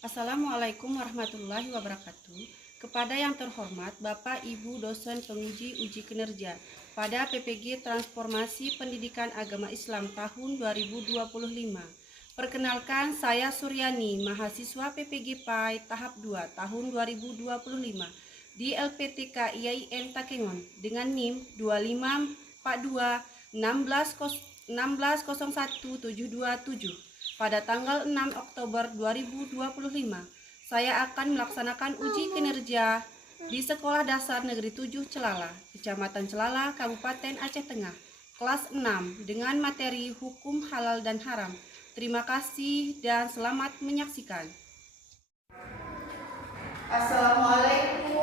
Assalamualaikum warahmatullahi wabarakatuh. Kepada yang terhormat Bapak Ibu dosen penguji uji kinerja pada PPG Transformasi Pendidikan Agama Islam tahun 2025. Perkenalkan, saya Suryani, mahasiswa PPG PAI tahap 2 tahun 2025 di LPTK IAIN Takengon dengan NIM 2542 1601 727. Pada tanggal 6 Oktober 2025, saya akan melaksanakan uji kinerja di Sekolah Dasar Negeri 7 Celala, Kecamatan Celala, Kabupaten Aceh Tengah, kelas 6 dengan materi hukum halal dan haram. Terima kasih dan selamat menyaksikan. Assalamualaikum.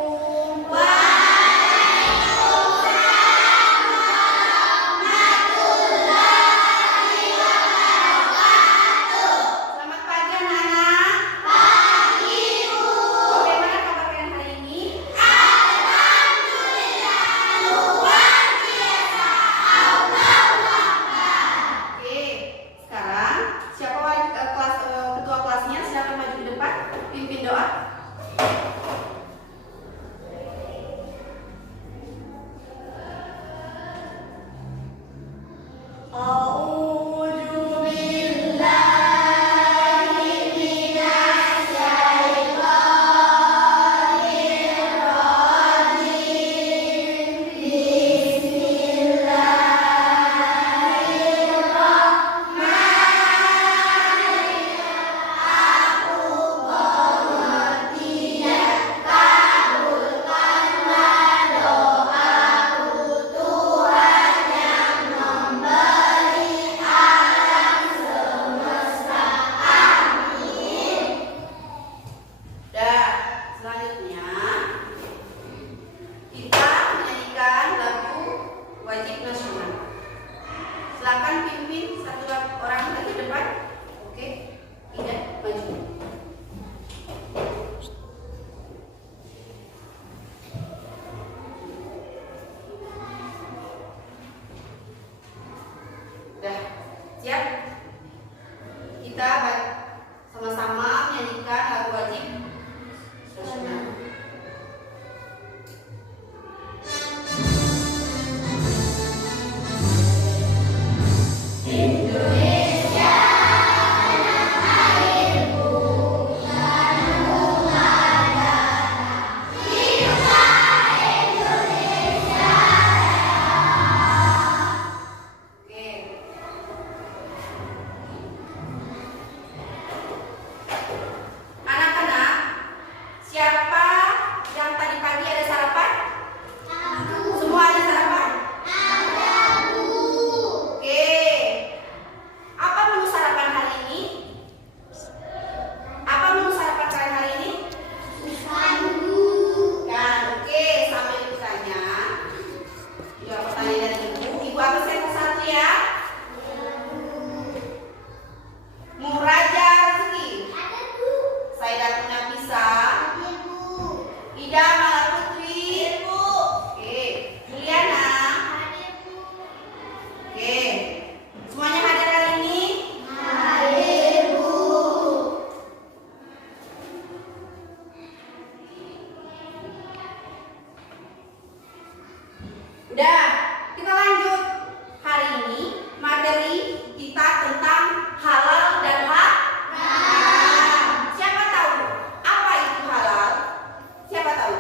Silakan pimpin satu orang ke depan. Oke, tidak maju. Dah, siap? Kita sama-sama menyanyikan lagu wajib nasional. Udah, kita lanjut. Hari ini materi kita tentang halal dan haram. Siapa tahu apa itu halal? Siapa tahu?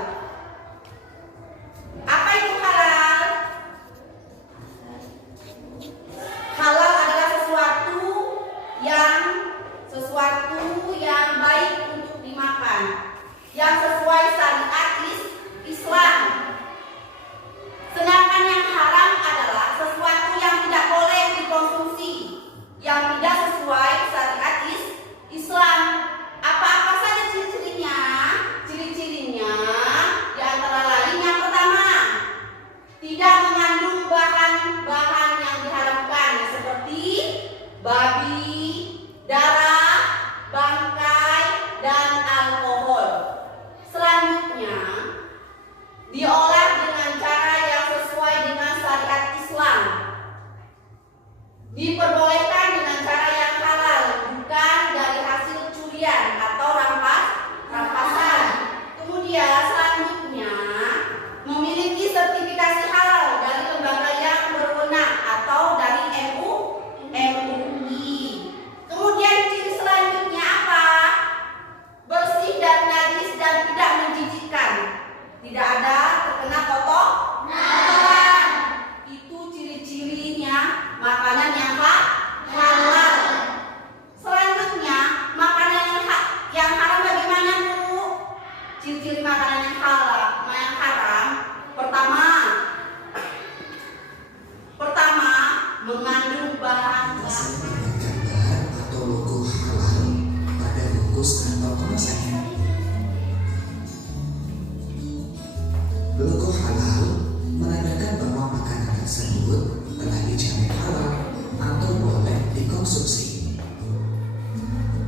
Logo halal menandakan bahwa makanan tersebut telah dijamin halal atau boleh dikonsumsi.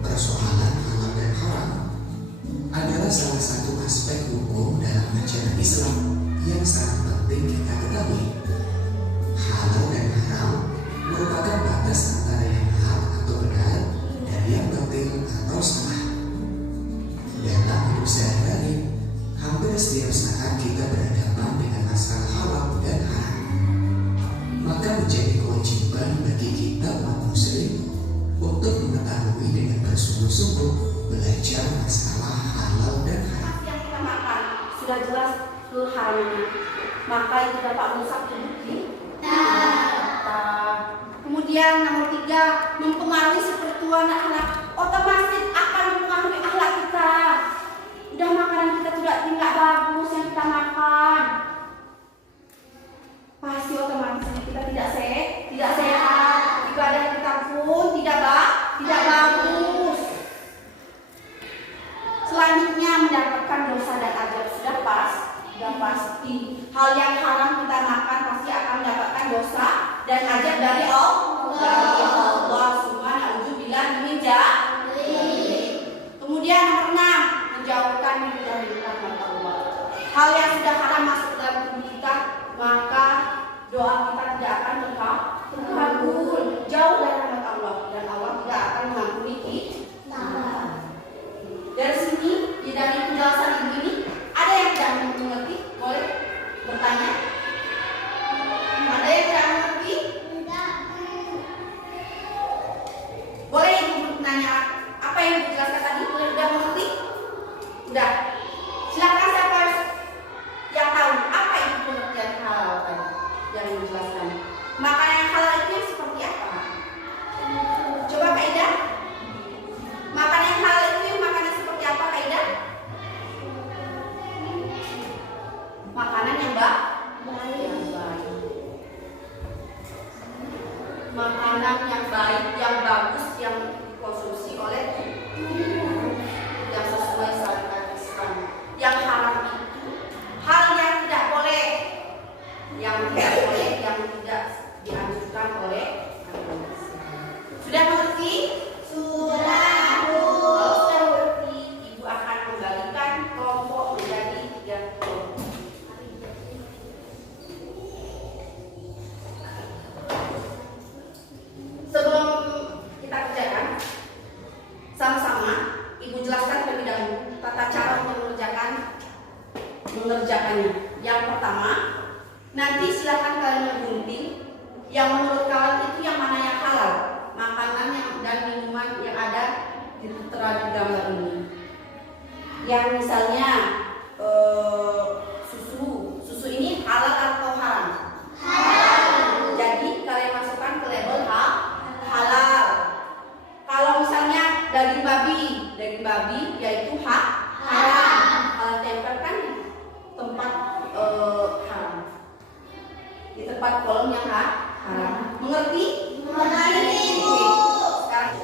Persoalan halal dan haram adalah salah satu aspek hukum dalam ajaran Islam yang sangat penting kita ketahui. Halal dan haram merupakan batas antara yang hak atau benar dan yang batil atau salah. Dalam hidup sehari-hari, hampir setiap saat kita berhadapan dengan masalah halal dan haram. Maka menjadi kewajiban bagi kita umat muslim untuk mengetahui dengan bersungguh-sungguh belajar masalah halal dan haram. Yang kita makan sudah jelas haramnya, maka itu dapat merusak tubuh kita. Kemudian nomor 3, mempengaruhi sepertuan akhlak, otomatis akan mempengaruhi akhlak kita. Udah makanan kita tidak bagus yang kita makan, pasti otomatis kita tidak sehat, ibadah kita pun tidak bagus. Selanjutnya mendapatkan dosa dan azab, sudah pasti. Hal yang haram kita makan pasti akan mendapatkan dosa dan azab dari Allah Subhanahuwataala. Kemudian nomor 6, menjauhkan diri dari rahmat Allah. Hal yang sudah haram masuk dalam tubuh kita, maka doa kita tidak akan terkabul. Jauh dari rahmat Allah dan Allah tidak akan mengampuni kita. Dari sini, dari penjelasan ibu ini, ada yang tidak mengerti? Boleh bertanya? Ada yang tidak mengerti? Boleh ibu bertanya apa yang dijelaskan tadi? Sudah mengerti? Sudah. Silakan siapa yang tahu apa itu pengertian halal tadi yang dijelaskan. Makanan yang halal itu yang seperti apa? Coba Kak Ida. Makanan yang halal itu yang makanan seperti apa Kak Ida? Makanan yang baik. Makanan yang baik, yang bagus, yang dikonsumsi oleh tubuh, yang sesuai syariat Islam. Yang haram itu hal yang tidak boleh, yang tidak dianjurkan oleh agama Islam. Sudah mengerti? Sudah, Bu. Kalau sudah mengerti, Ibu akan membagikan kelompok menjadi 3 kelompok. Sebelum kita kerjakan, sama-sama Ibu jelaskan terlebih dahulu tata cara untuk mengerjakannya. Yang pertama, nanti silakan kalian menggunting yang menurut kalian itu yang mana yang halal, makanan dan minuman yang ada tertera di gambar ini. Yang misalnya susu ini halal atau haram? Halal. Jadi kalian masukkan ke label halal. Kalau misalnya daging babi yaitu haram. Kalau tempelkan di tempat haram, di tempat kolom yang haram. Mengerti? Mengerti. Sekarang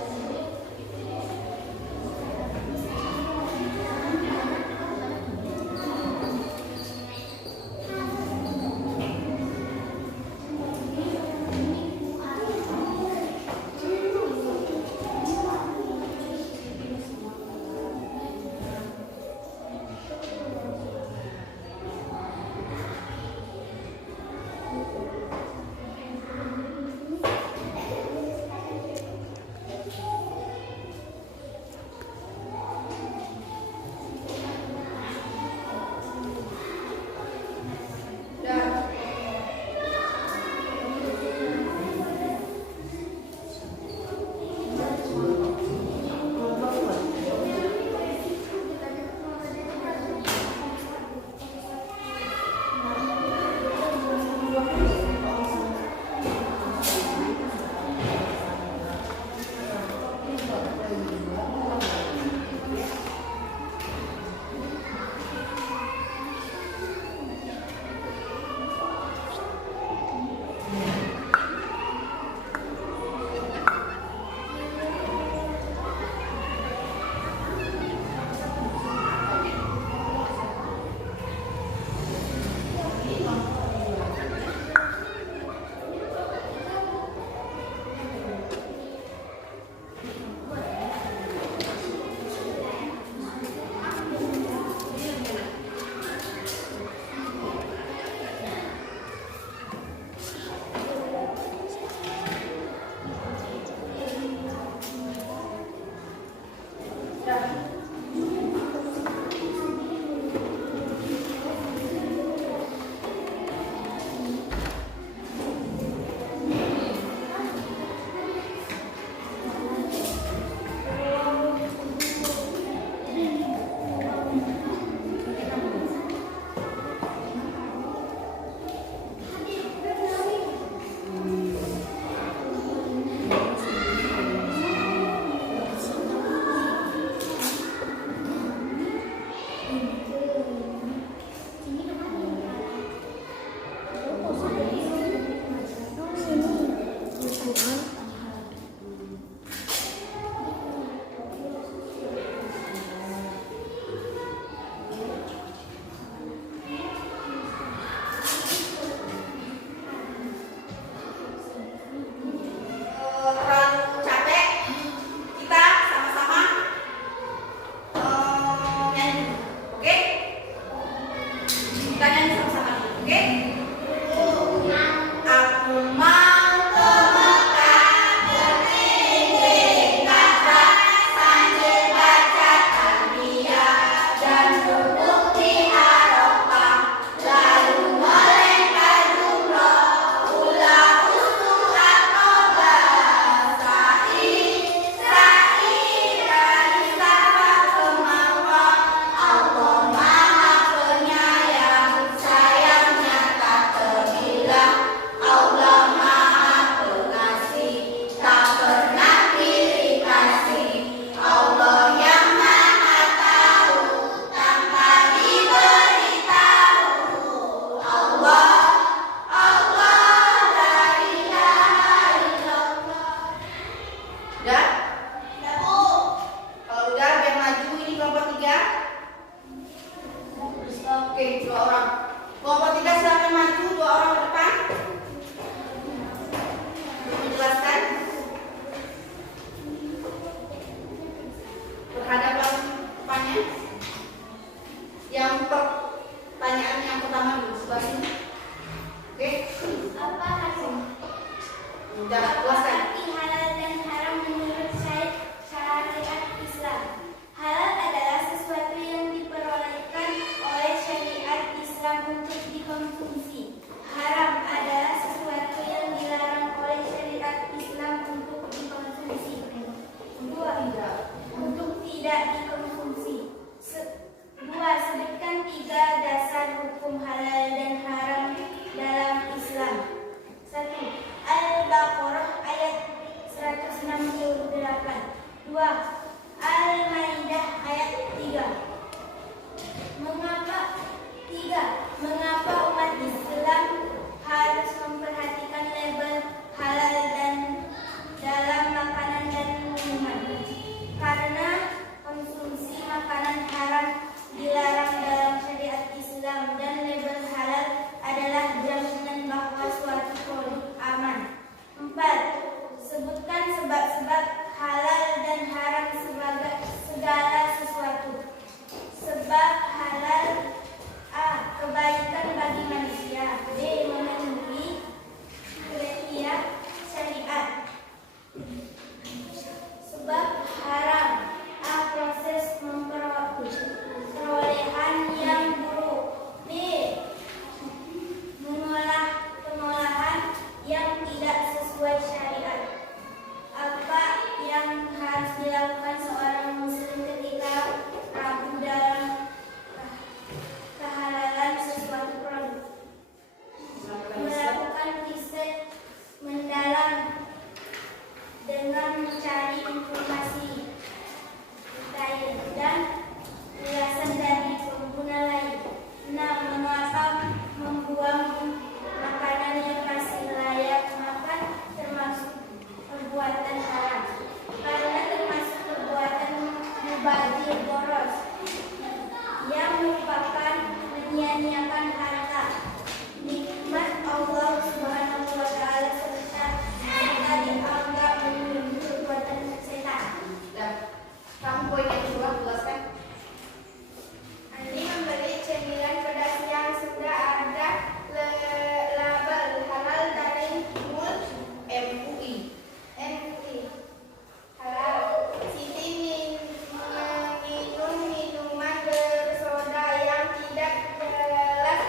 Minum minuman bersoda yang tidak jelas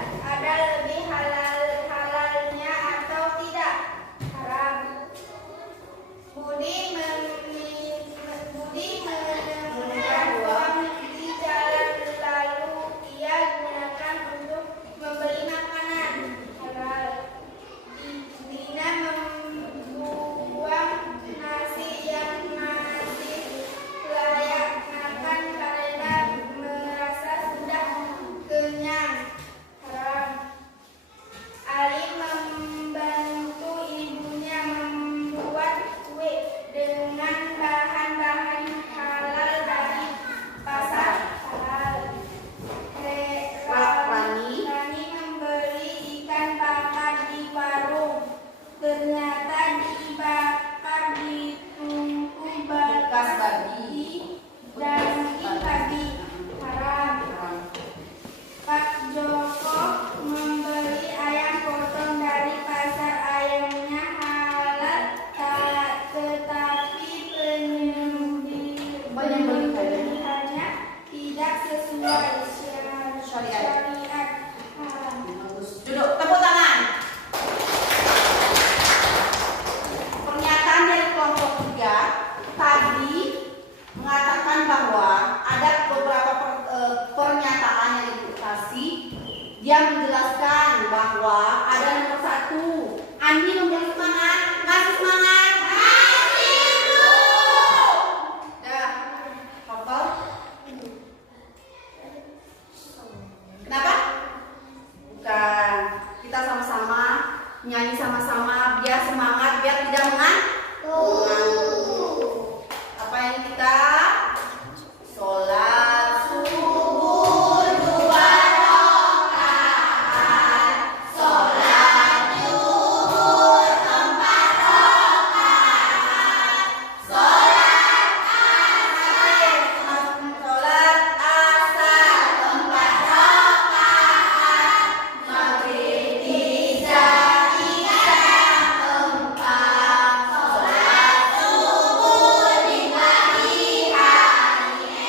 Dia menjelaskan bahwa ada nomor 1. Andi memberi semangat. Masih semangat? Masih, Bu. Dah, hafal? Kenapa? Bukan. Kita sama-sama nyanyi sama-sama biar semangat, biar tidak mengantuk. Apa yang kita? Sholat subuh 2 rakaat, sholat zuhur 4 rakaat, sholat asar 4 rakaat, maghrib isya 4, sholat subuh di pagi hari,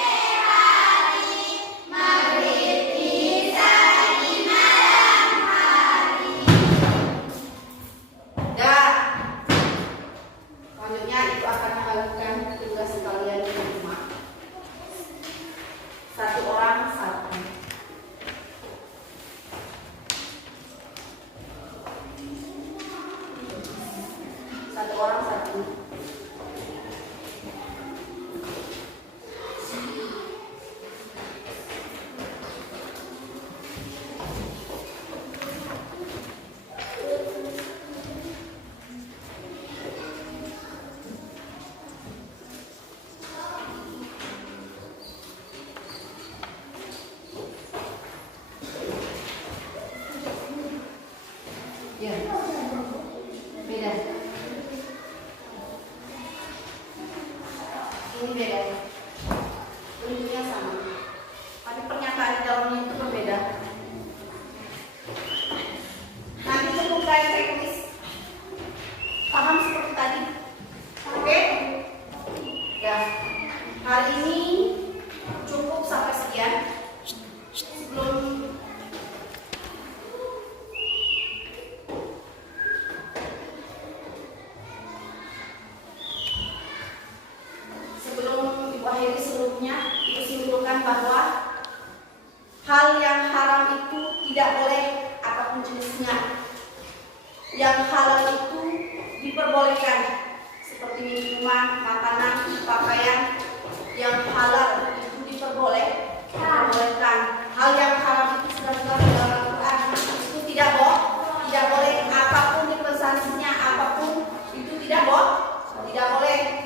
maghrib isya di malam hari. Dah. Selanjutnya itu akan melakukan tugas kalian di rumah. 1 orang 1. Satu orang 1. Ya, beda. Ini beda. Bentuknya sama, tapi pernyataan di dalamnya itu berbeda. Nanti cukup kalian teknis, paham seperti tadi. Oke? Ya, hari ini cukup sampai sekian. Sebelum Ibu akhiri seluruhnya, Ibu simpulkan bahwa hal yang haram itu tidak boleh apapun jenisnya. Yang halal itu diperbolehkan, seperti minuman, makanan, pakaian. Yang halal itu diperbolehkan. Hal yang haram itu sudah jelas dalam Al-Quran. Itu tidak boleh apapun dipesannya, apapun itu tidak boleh.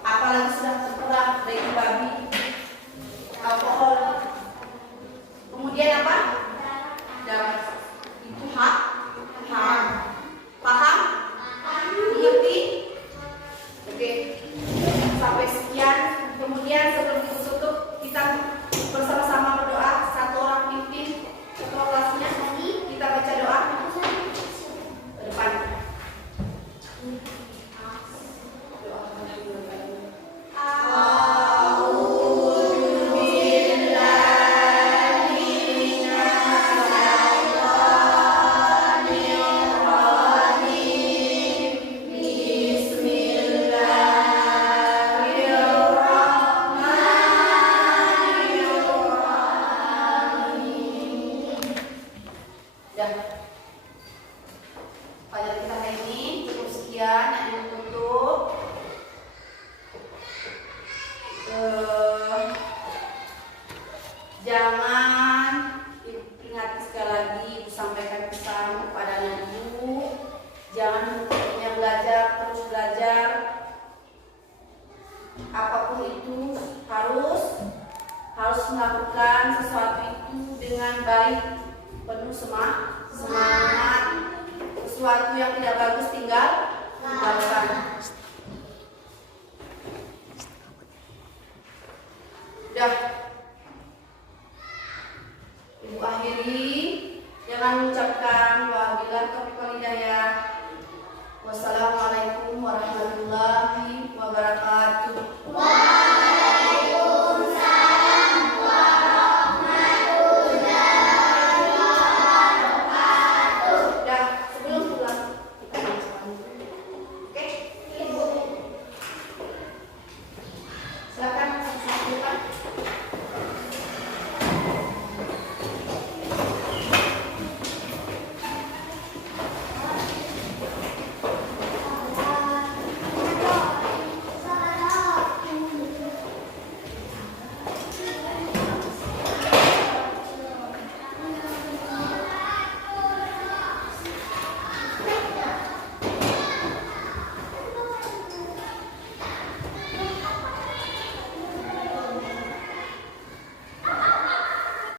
Apalagi sudah tertera daging babi, alkohol. Kemudian apa? Darah. Itu haram. Paham? Mengerti? Oke. Sampai sekian. Kemudian sebelum ditutup, kita bersama-sama berdoa. 1 orang pimpin ketua kelasnya. Kita baca doa ke depan. Pada kita hari ini cukup sekian yang ditutup. Jangan ingat sekali lagi, Ibu sampaikan pesan kepada anak Ibu. Jangan hanya belajar, terus belajar. Apapun itu harus melakukan sesuatu itu dengan baik, penuh semangat. Sesuatu yang tidak bagus tinggalkan. Udah.